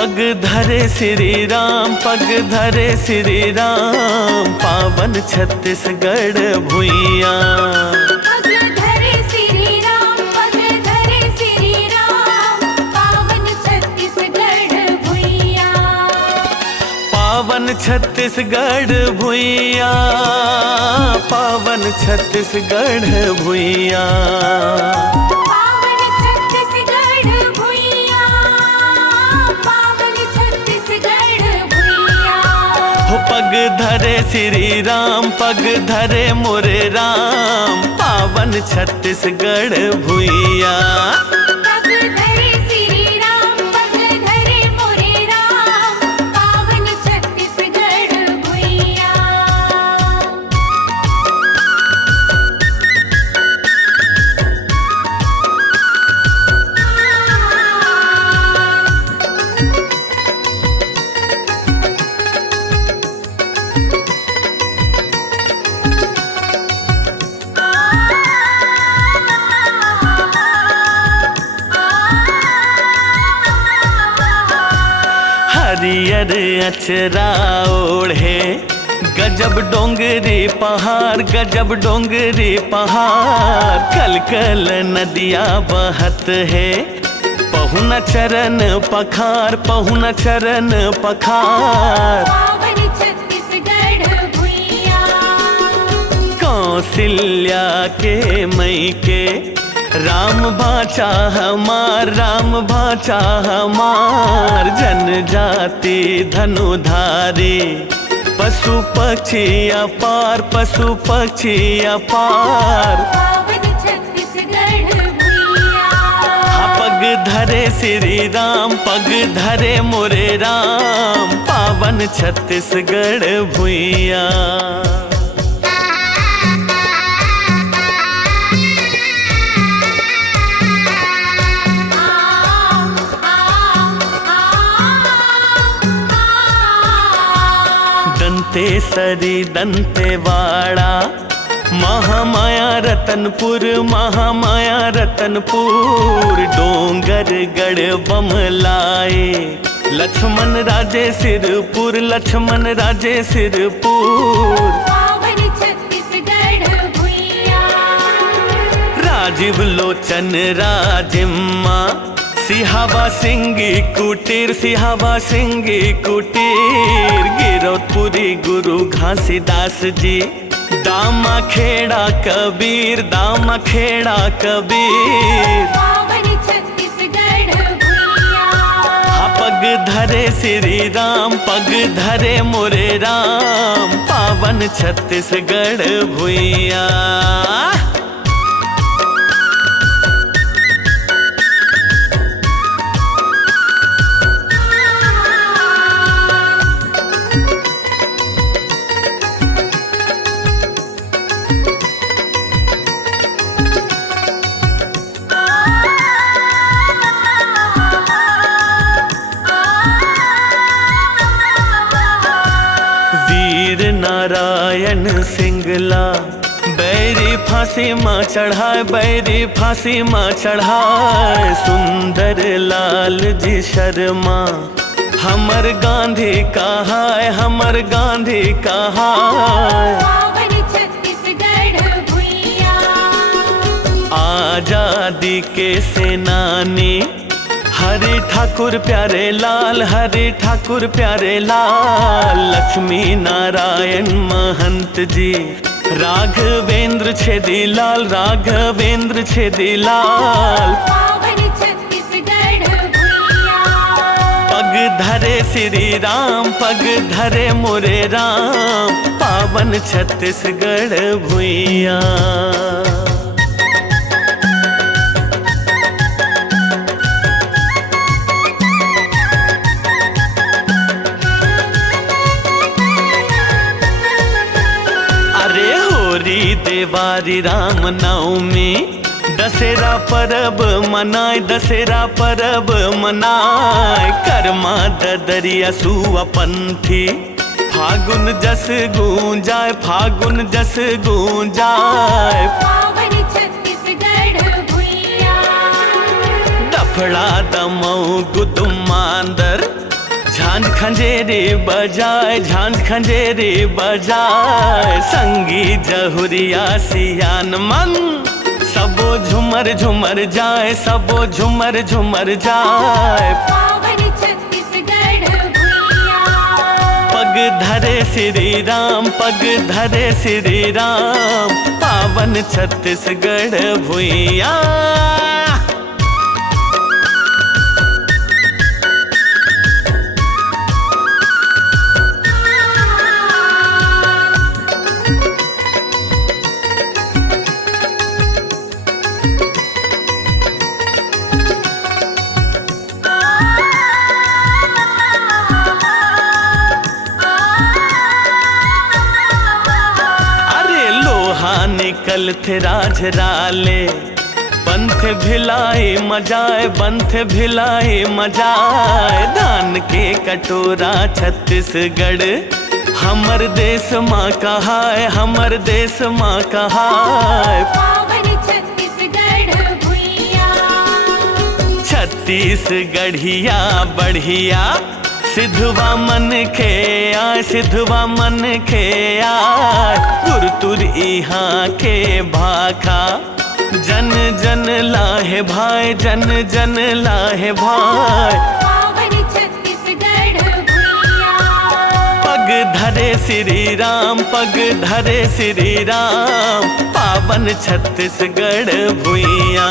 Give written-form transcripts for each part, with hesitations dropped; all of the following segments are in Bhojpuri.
पग धरे श्री राम, पग धरे श्री राम, पावन छत्तीसगढ़ भुइया। पग धरे श्री राम, पग धरे श्री राम, पावन छत्तीसगढ़ भुइया। पावन छत्तीसगढ़ भुइया, पावन छत्तीसगढ़ भुइया। पग धरे श्री राम, पग धरे मोरे राम, पावन छत्तीसगढ़ भुइया। पग धरे श्री राम, पग धरे मोरे राम, पावन छत्तीसगढ़ भुइया। हरियर अचरा ओढ़े, गजब डोंगरी पहाड़, गजब डोंगरी पहाड़। कल कल नदिया बहत है, पहुना चरण पखार, पहुना चरण पखार। पावन छत्तीसगढ़ भुइया। कौशल्या के मई के राम भाचा हमार, राम भाचा हमार। जनजाति धनुधारी, पशु पक्षी अपार, पशु पक्षी अपार। पावन छत्तीसगढ़ भुइया। पग धरे श्री राम, पग धरे मोरे राम, पावन छत्तीसगढ़ भुइया। दंतेसरी दंतेवाड़ा, महामाया रतनपुर, महामाया रतनपुर। डोंगरगढ़ बमलाए, लक्ष्मण राजे सिरपुर, लक्ष्मण राजे सिरपुर। पावन छत्तीसगढ़ भुइया। राजीव लोचन राजिम्मा, सिहावा सिंगी कुटीर, सिहावा सिंगी कुटीर। गिरौदपुरी गुरु घासीदास जी, दामा खेड़ा कबीर, दामा खेड़ा कबीर। पावन छत्तीसगढ़ भुइया। पग धरे श्री राम, पग धरे मोरे राम, पावन छत्तीसगढ़ भुइया। नारायण सिंगला, बैरी फांसी माँ चढ़ाए, बैरी फांसी माँ चढ़ाए। सुंदर लाल जी शर्मा, हमर गांधी कहा है, हमर गांधी कहा है। पावन छत्तीसगढ़ भुइया। आजादी के सेनानी, हरि ठाकुर प्यारे लाल, हरि ठाकुर प्यारे लाल। लक्ष्मी नारायण महंत जी, राघवेंद्र छेदीलाल, राघवेंद्र छेदीलाल। पावन छत्तीसगढ़ भुइया। पग धरे श्री राम, पग धरे मोरे राम, पावन छत्तीसगढ़ भुइया। देवारी राम नवमी, दशहरा परब मनाए, दशहरा परब मनाए। कर्मा ददरिया सुआ पंथी, फागुन जस गूंजाए, फागुन जस गूंजाए। पावन छत्तीसगढ़ भुइया। डफड़ा दमऊ गुदुमांदर, खंजेरी बजाए झांझ खंजेरी बजाए संगी जहुरिया सियान मन सबो झुमर झुमर जाए सबो झुमर झुमर जाए पावन छत्तीसगढ़ भुइया पग धरे श्री राम पग धरे श्री राम पावन छत्तीसगढ़ भुइया निकल थे राजराले पंथ भिलाई मजाए पंथ भिलाई मजाए धान के कटोरा छत्तीसगढ़ हमर देश माँ कहाय हमर देश माँ कहाय पावन छत्तीसगढ़ भुइया छत्तीसगढ़िया बढ़िया सिद्धवा मन खे आय सिद्धवा मन खे आय गुरतुर इहाँ के भाखा जन जन लाहे भाई जन जन लाहे भाई पावन छत्तीसगढ़ भुइया पग धरे श्री राम पग धरे श्री राम पावन छत्तीसगढ़ भुइया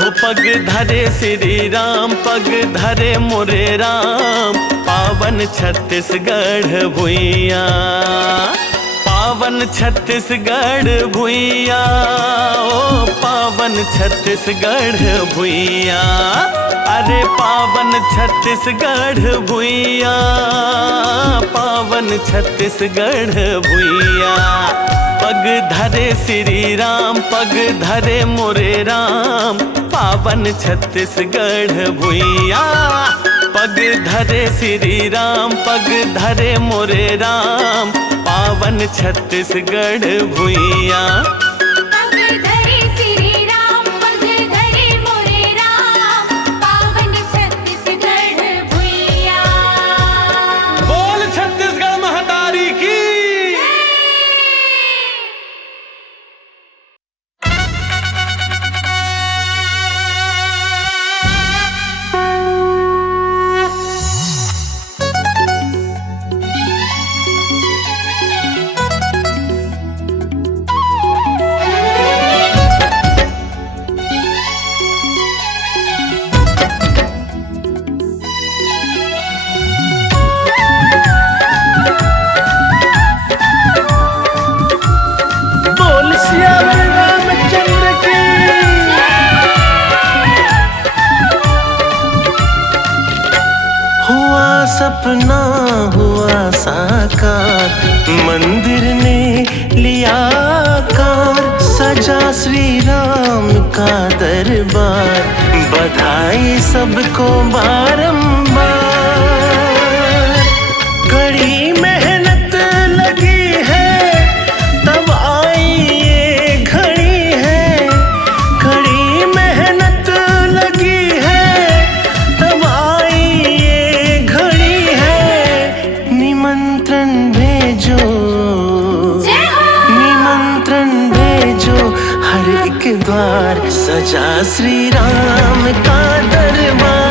हो पग धरे श्री राम पग धरे मोरे राम पावन छत्तीसगढ़ भुइया पावन छत्तीसगढ़ भुइया ओ पावन छत्तीसगढ़ भुइया अरे पावन छत्तीसगढ़ भुइया पावन छत्तीसगढ़ भुइया पग धरे श्री राम पग धरे मोरे राम पावन छत्तीसगढ़ भुइया पग धरे श्री राम पग धरे मोरे राम पावन छत्तीसगढ़ भुइया पग धरे श्री राम पग धरे मोरे राम पावन छत्तीसगढ़ भुइया बोल छत्तीसगढ़ महतारी की सपना हुआ साकार मंदिर ने लिया कार सजा श्री राम का दरबार बधाई सबको बारंबार कड़ी मेहनत लगी है तब आई ये घड़ी है कड़ी मेहनत लगी है तब आई ये घड़ी है निमंत्रण भेजो निमंत्रण भेजो हर एक द्वार सजा श्री राम का दरबार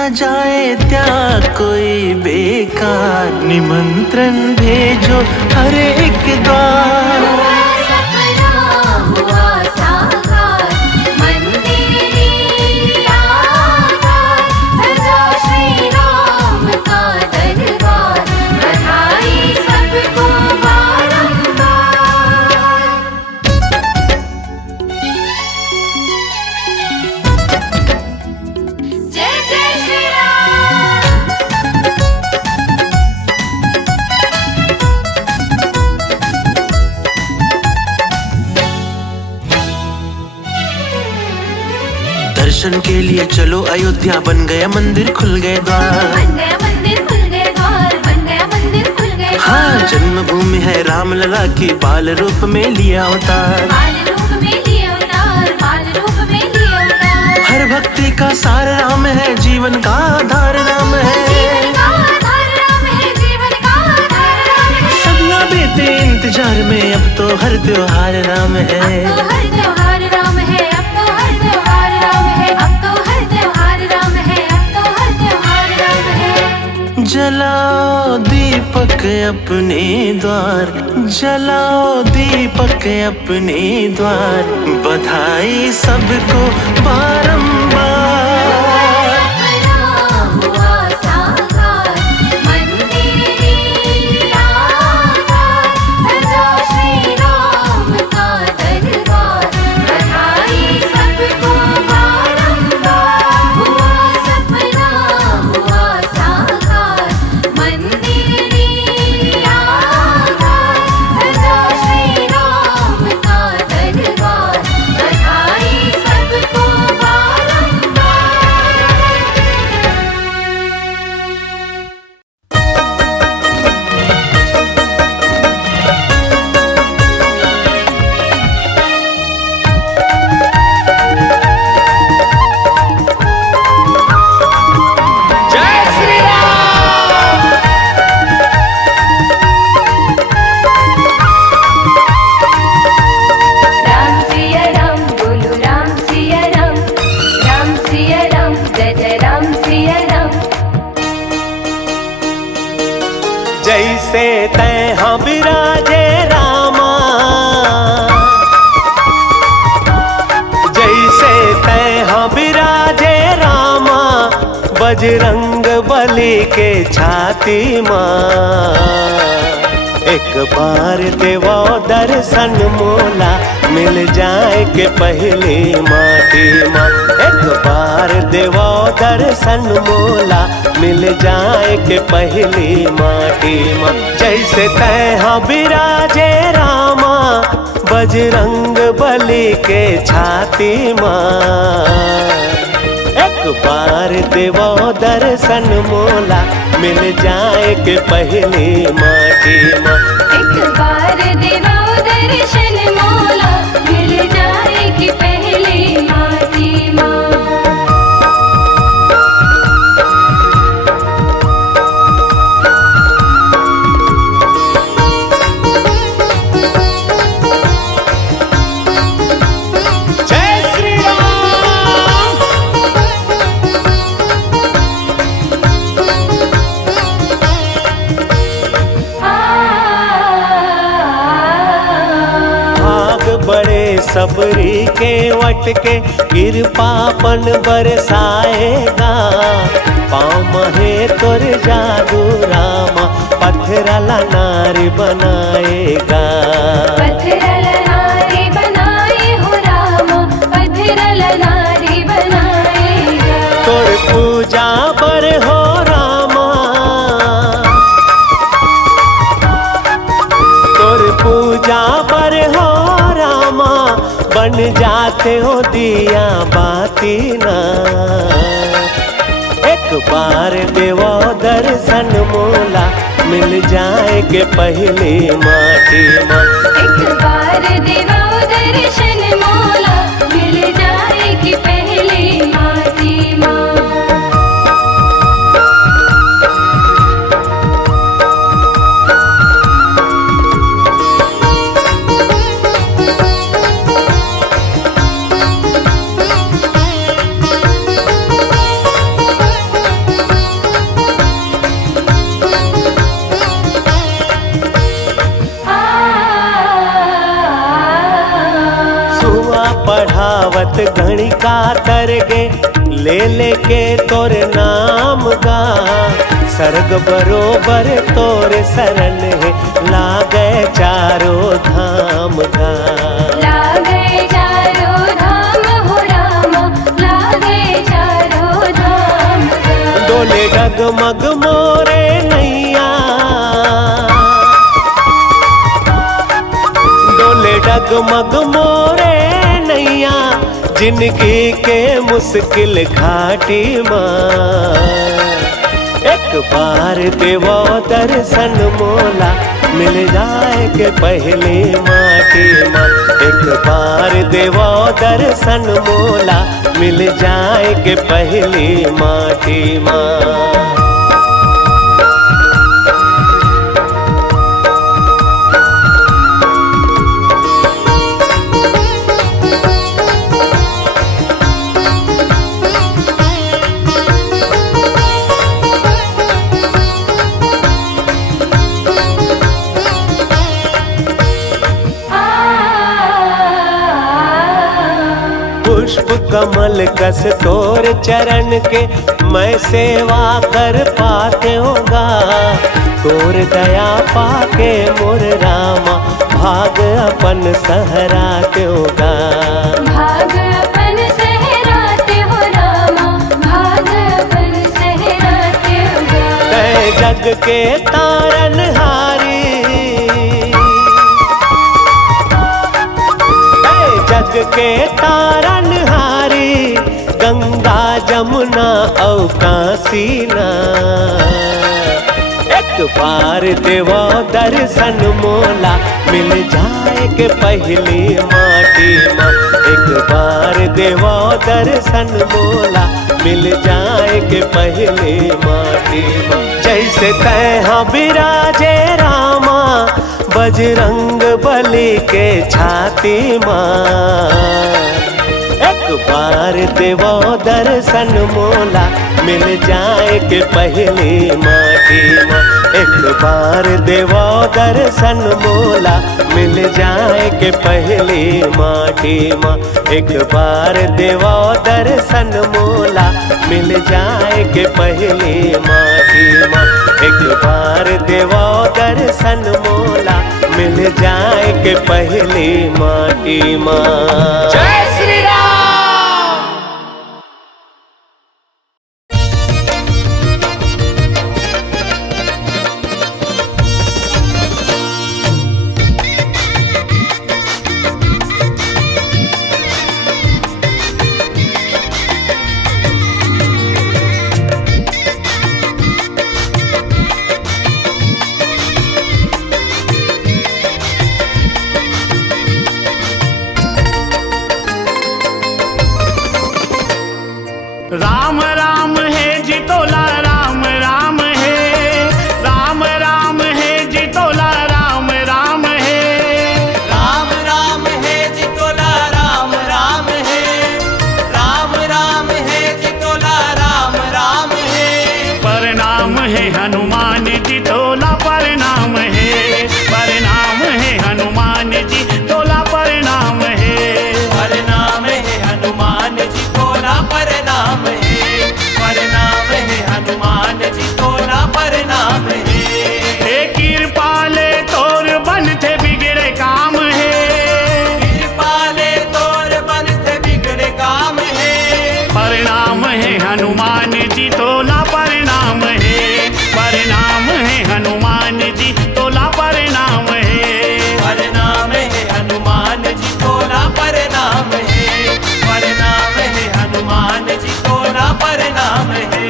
न जाए त्याग कोई बेकार, निमंत्रण भेजो हर एक द्वार। सपना हुआ साकार, मंदिर आकार, सजा श्री राम का दरबार, बधाई सबको बारंबार। जय जय श्री राम। दर्शन के लिए चलो अयोध्या, बन गया मंदिर खुल गए द्वार। बन गया मंदिर खुल गए द्वार, बन गया मंदिर खुल गए हाँ, द्वार। जन्मभूमि है राम लला की, बाल रूप में लिया अवतार। बाल रूप में लिए अवतार, बाल रूप में लिए अवतार। हर भक्ति का सार राम है, जीवन का आधार राम है। जीवन का आधार राम है, जीवन का आधार राम है। सदियां बीते इंतजार में, अब तो हर त्योहार राम है। अब तो हर त्योहार राम है, अब तो हर त्योहार राम है, अब तो हर त्योहार राम है, अब तो हर त्योहार राम है। जलाओ दीपक अपने द्वार, जलाओ दीपक अपने द्वार, बधाई सबको बारंबार। सपना हुआ साकार, मंदिर आकार, सजा श्री राम का दरबार, बधाई सबको बारंबार। हुआ सपना हुआ साकार, मंदिर आकार, सजा श्री राम का दरबार, बधाई सबको बारंबार। जय श्री राम। राम सिया राम, बोलो राम सिया राम, राम सिया राम, जय जय राम सिया राम। जैसे तै हाँ विराजे रामा, जैसे तै हाँ विराजे रामा, बजरंग बली के छाती माँ। एक बार देवो दर्शन मोला, मिल जाए के पहली माटी माँ। एक बार देवो दर्शन मोला, मिल जाए के पहली माटी माँ। जैसे तै हाँ विराजे रामा, बजरंग बली के छाती माँ। एक बार देवो दर्शन मोला, मिल जाए के पहली माटी माँ। एक बार देवो दर्शन मोला, मिल जाए कि पहली माटी माँ। जय श्री राम। भाग बड़े सबरी के वट के, कृपापन बरसाएगा। पाँव महे तोर जादू रामा, पत्थरला नारी बनाएगा। पत्थरल नारी बनाए हो राम, पत्थरल नारी बनाएगा। तोर पूजा पर हो रामा, तोर पूजा पर हो रामा, बन जाते हो दिया बाती ना। एक बार देवो दर्शन मोला, मिल जाए के पहली माटी माँ। एक बार देवो दर्शन मोला, मिल जाए कि पहली माटी माँ। गावत गणिका तरगे ले लेके तोर नाम गा सर्ग बरोबर तोर शरण है लागे चारों धाम गा लागे चारों धाम हो राम, लागे चारों धाम गा। डोले डगमग मोरे नैया डोले डगमग मोरे नैया जिंदगी के मुश्किल घाटी माँ एक बार देवो दर्शन मोला मिल जाए के पहले माटी माँ एक बार देवो दर्शन मोला मिल जाए के पहली माटी माँ पुष्प कमल कस तोर चरण के मैं सेवा कर पाते होगा तोर दया पाके मोर रामा भाग अपन सहराते होगा भाग अपन सहराते हो रामा, भाग अपन सहराते होगा। तै जग के तारनहारी जग के तारनहारी गंगा जमुना औ काशी ना एक बार देवो दर्शन मोला मिल जाए के पहली माटी माँ एक बार देवो दर्शन मोला मिल जाए के पहली माटी माँ जैसे तैहा विराजे रामा बजरंग बली के छाती माँ एक बार देवो दर्शन मोला मिल जाए के पहली माटी माँ एक बार देवो दर्शन मोला मिल जाए के पहली माटी माँ एक बार देवो दर्शन मोला मिल जाए के पहली माटी माँ एक बार देवो दर्शन मोला मिल जाए के पहली माटी माँ जय श्री राम। राम राम है जितोला राम राम है राम राम है जितोला राम राम है राम राम है जितोला राम राम है राम राम है जितोला राम राम है प्रणाम है हनुमान जी तोला प्रणाम है हनुमान जी तोला प्रणाम है प्रणाम है हनुमान जी तोला प्रणाम है प्रणाम है हनुमान जी तोला प्रणाम है हे कृपाले तोर बन थे बिगड़े काम है कृपाले तोर बन थे बिगड़े काम है प्रणाम है हनुमान जी तोला प्रणाम है हनुमान जी तोला प्रणाम है प्रणाम है हनुमान जी तोला प्रणाम है प्रणाम है हनुमान जी तोला प्रणाम है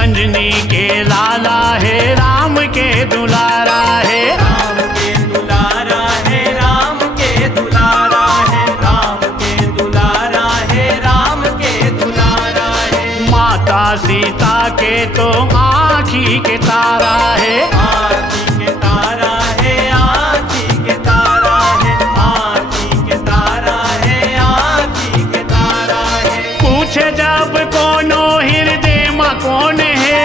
अंजनी के लाला है राम के दुलारा है राम के दुलारा है राम के दुलारा है राम तो आँखी के तारा है, आँखी के तारा है, आँखी के तारा है, आँखी के तारा है, आँखी के तारा है। पूछे जब कोनो हृदय में कौन है,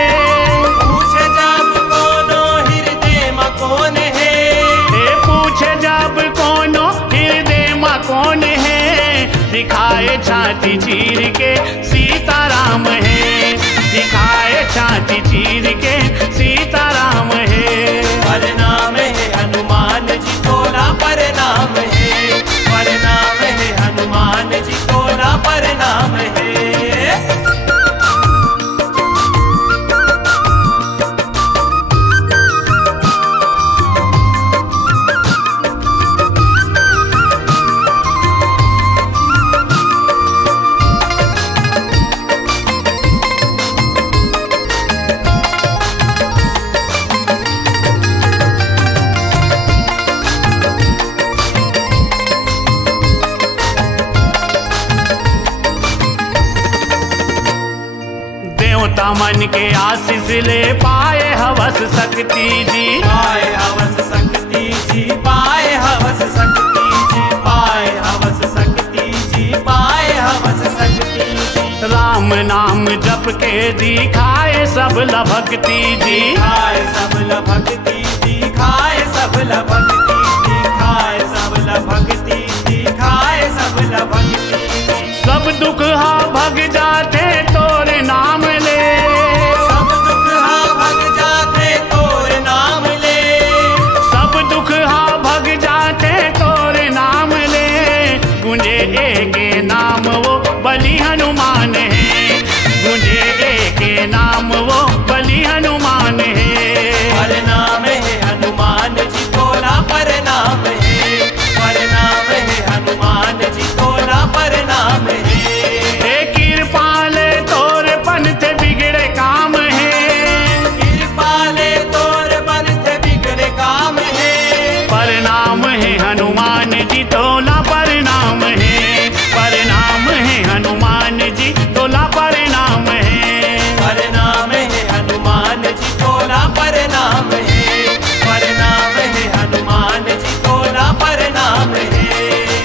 पूछे जब कोनो हृदय में कौन है, पूछे जब कोनो हृदय में कौन है, दिखाए छाती चीर के सीताराम है, दिखाए छाती चीर के सीताराम है। प्रणाम है हनुमान जी तोला प्रणाम है, प्रणाम है हनुमान जी तोला प्रणाम है। देवता मन के आशीष ले पाए हवस शक्ति जी, पाए हवस शक्ति जी, पाए हवस शक्ति जी, पाए हवस शक्ति जी, पाए हवस शक्ति जी। राम नाम जप के दिखाए सबला भक्ति जी, खाए सबला भक्ति दिखाए सबला भक्ति दिखाए सबला भक्ति दिखाए सबला भक्ति। सब दुख हा भग जाते तोरे नाम ले, सब दुख हा भग जाते तोरे नाम ले, सब दुख हा भग जाते तोरे नाम ले। गुंजे एक नाम वो बलि हनुमान है, गुंजे एक नाम वो बलि हनुमान है। प्रणाम है हनुमान जी तोला प्रणाम है, प्रणाम है हनुमान जी तोला प्रणाम है। हे कृपाल तोर पंथ बिगड़े काम है, कृपाले तोर पंथ बिगड़े काम है। प्रणाम है हनुमान जी तोला प्रणाम है, प्रणाम है हनुमान जी तोला प्रणाम है। प्रणाम है हनुमान जी तोला प्रणाम है, प्रणाम है हनुमान जी तोला प्रणाम है।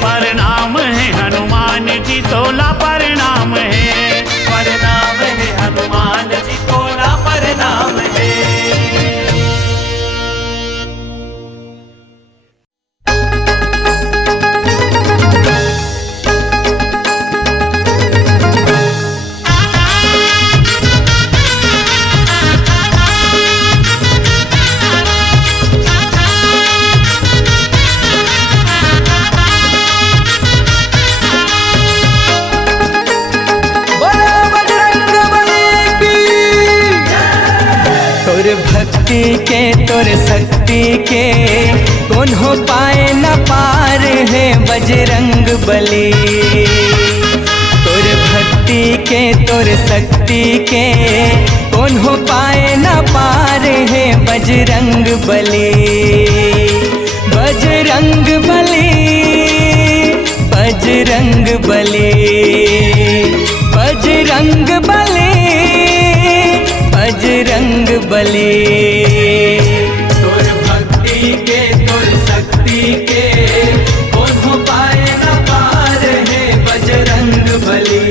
प्रणाम है हनुमान जी तोला प्रणाम है, प्रणाम है हनुमान जी तोला प्रणाम है। तोर भक्ति के तोर शक्ति के कौन हो पाए न पार है बजरंग बली। तोर भक्ति के तोर शक्ति के कौन हो पाए न पार है बजरंग बली। बजरंग बली, बजरंग बली, बजरंग बली, बजरंग बली। तोर भक्ति के तोर शक्ति के कौन हो पाए न पार है बजरंग बली।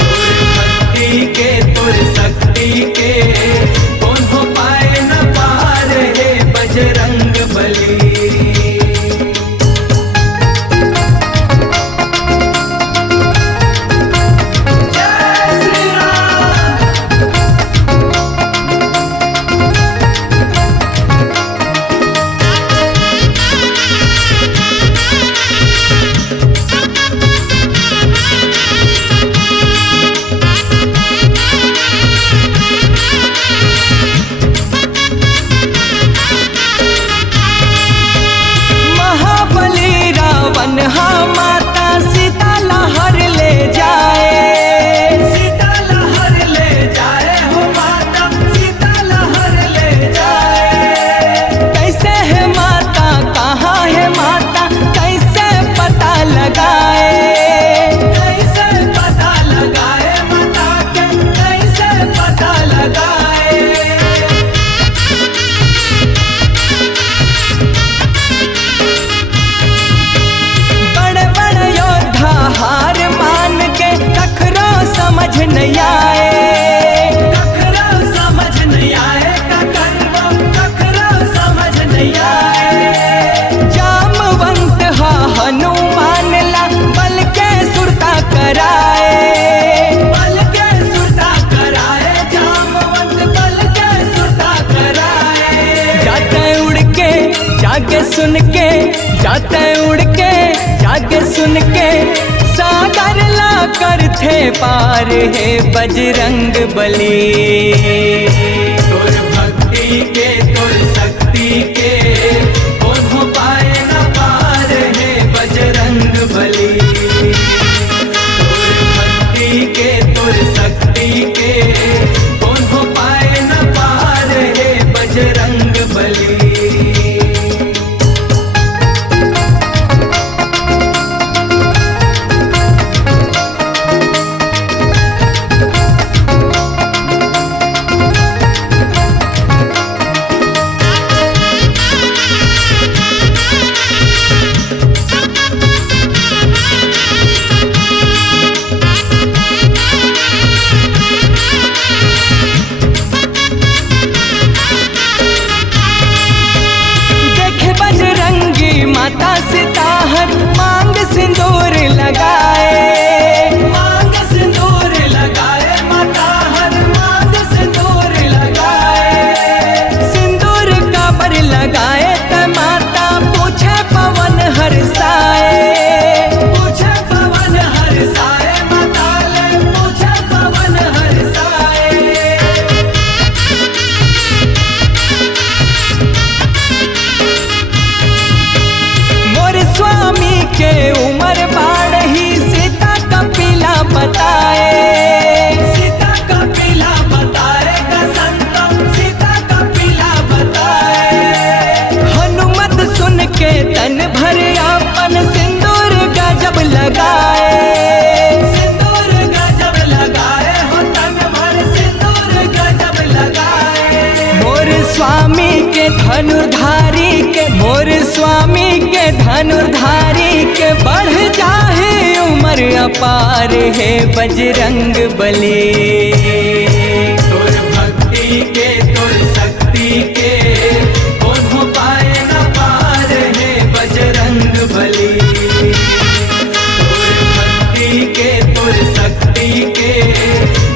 तोर भक्ति के तोर शक्ति के कौन हो पाए न पार है बजरंग बली। जागे सुन के जाते उड़ के, जागे सुन के सागर ला कर थे पार है बजरंग बली। तोर भक्ति के तोर शक्ति के कौन हो पाए न पार है बजरंग बली। तोर भक्ति के तोर शक्ति के कौन हो पाए न पार है बजरंग बली। माता सिताहर मांग सिंदूर लगाए, मांग सिंदूर लगाए, माता हर मांग सिंदूर लगाए। सिंदूर का बर लगाए त माता पूछे पवन हरसाए, पूछे पवन हरसाए, माता ले पूछे पवन हरसाए। स्वामी के उमर बाढ़ही सीता का पीला बताए, सीता का पीला बताए, संतम सीता का पीला बताए। हनुमत सुन के तन भर अपन सिंदूर गजब लगाए, सिंदूर गजब लगाए हो तन भर सिंदूर गजब लगाए। मोर स्वामी के धनुर्धारी के, मोर स्वामी के धनुर्धारी के बढ़ जाए उम्र अपार है बजरंग बली। तोर भक्ति के तोर शक्ति के कौन हो पाए न पार है बजरंग बली। तोर भक्ति के तोर शक्ति के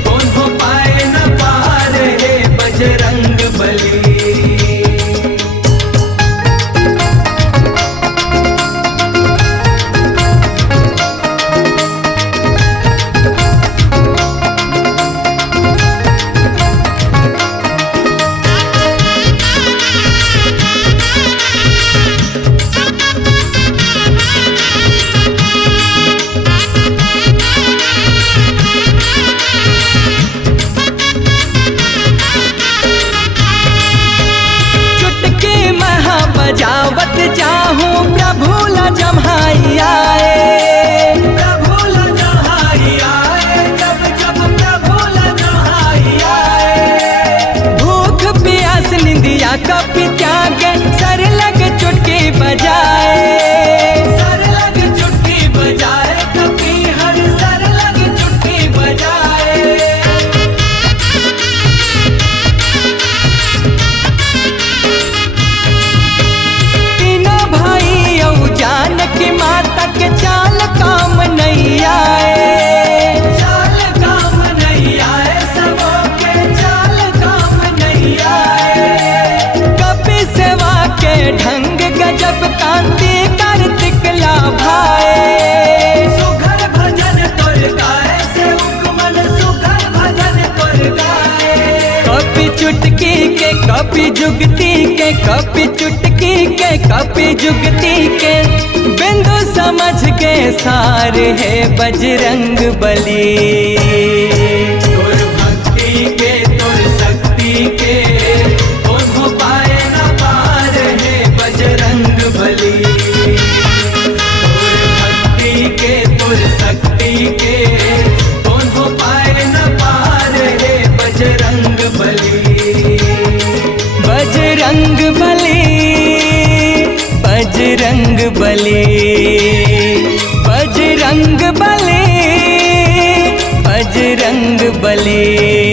कौन हो पाए न पार है बजरंग बली। बजावत जाहूँ प्रभु ला जम्हाई आए, प्रभु ला जम्हाई आए, जब जब प्रभु ला जम्हाई आए। भूख प्यास निंदिया कपि त्यागे सर लग चुटकी बजाए, सर लग चुटकी बजाए, कपि हर सर लग चुटकी बजाए। जानकी माता के चाल काम नहीं आए, चाल काम नहीं आए, सबों के चाल काम नहीं आए। कपि सेवा के ढंग गजब कांति कार्तिक ला भाए। सुघर भजन तोर गाए, सेवक मन सुघर भजन तोर गाए। कपि चुटकी के कपि जुगती के, कपि चुटकी के कपि जुगती के बिंदु समझ के सार है बजरंग बली। तोर भक्ति के तोर शक्ति के कौन हो पाए न पार है बजरंग बली। तोर भक्ति के तोर शक्ति के कौन हो पाए न पार है बजरंग बली। बजरंग बली, बजरंग बली, बजरंग बली, बजरंग बली।